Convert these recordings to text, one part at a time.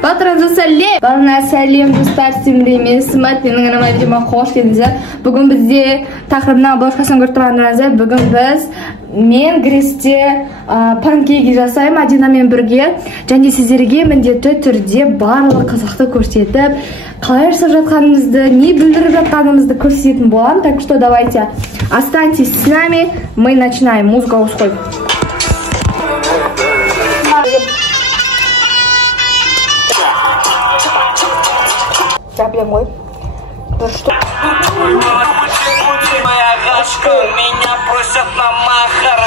Батырыңызға сәлем! Балына сәлем, достар, сендер мен Сымат, менің анам Адрима, қош келдіңіздер. Бүгін бізде тақырыбына башқасын көріп тұрғандарыңыздар. Бүгін мен Грецте панкейк жасаймын Адинамен бірге. Және сіздерге міндетті түрде барлық қызықты көрсетіп, қалай жасап жатқанымызды, не білдіріп жатқанымызды көрсететін боламын. Так что давайте останьтесь с нами, мы начинаем. Музыка уской. Проблем ой. Ну что? Меня просят на махар.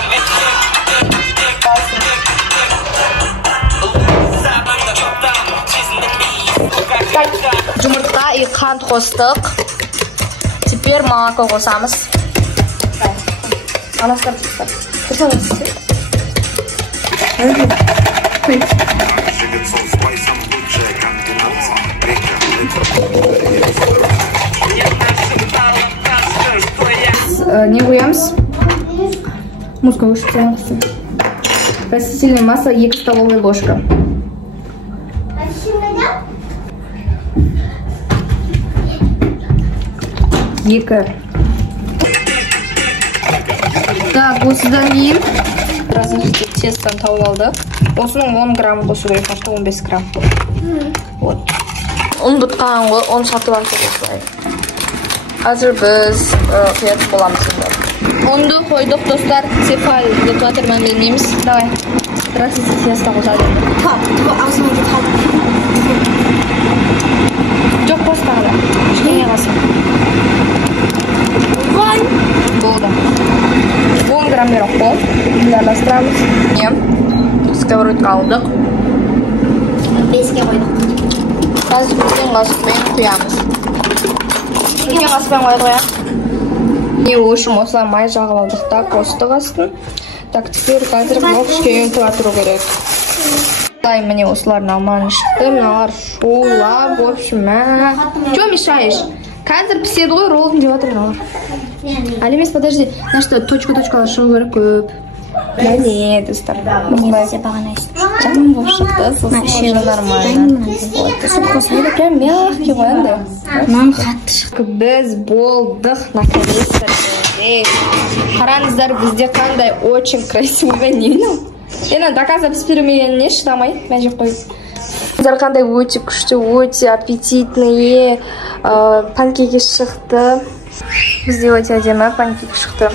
Жұмыртқа и қант қостық. Теперь молоко қосамыз. Аластап çıksak. Кырсаласыз. Не қоямыз? Музыка өшіп саламыз. Растительное масло 2 столовые ложка. Так, осыдан кейін разновидті тестаны тауып алдық. Осының 10 грамм қосу керек, başka 15 грамм. Вот. Ұн бұтқан ғой, ұн сатып алып осылай. Қазір біз қиятын боламыз. Ұнды қойдық, достар, цефаль деп жатырман білмейміз. Давай. Здравствуйте, теста қосады. Ağzına қалды. Жоқ, қоспағыда. Кішкене қалсын. Болды. 10 грамм беріп қол. Араластырамыз. Сковородка алдық. 5-ке қойдық. Қазір үлкен қасықпен құямыз. Үлкен қасықпен қойдық. Не ошым осылай май жағып алдық та қостық астын. Так, теперь қазір бұл кішкене тұра тұру керек. Міне осылардың алманы шықты. Мыналар шулап, в общем, Че мешаешь? Қазір піседі ғой, роллдың деп жатыр мыналар. Алимес, подожди. Знаешь что, точка-точкалар шығу керек көп. Міне, достар. Жаным болып шықты, сосын нормально. Суп қосайды, прям мягкий ғой андай. Мам қатты шықты. Біз болдық, наконец-то. Қараңыздар, бізде қандай очень красивый нені. Енді доказа піспірмегеніне шыдамай, мән жеп қойып. Біздер қандай өте күшті, өте аппетитный панкейки шықты. Бізде өте әдемі панкейк шықты.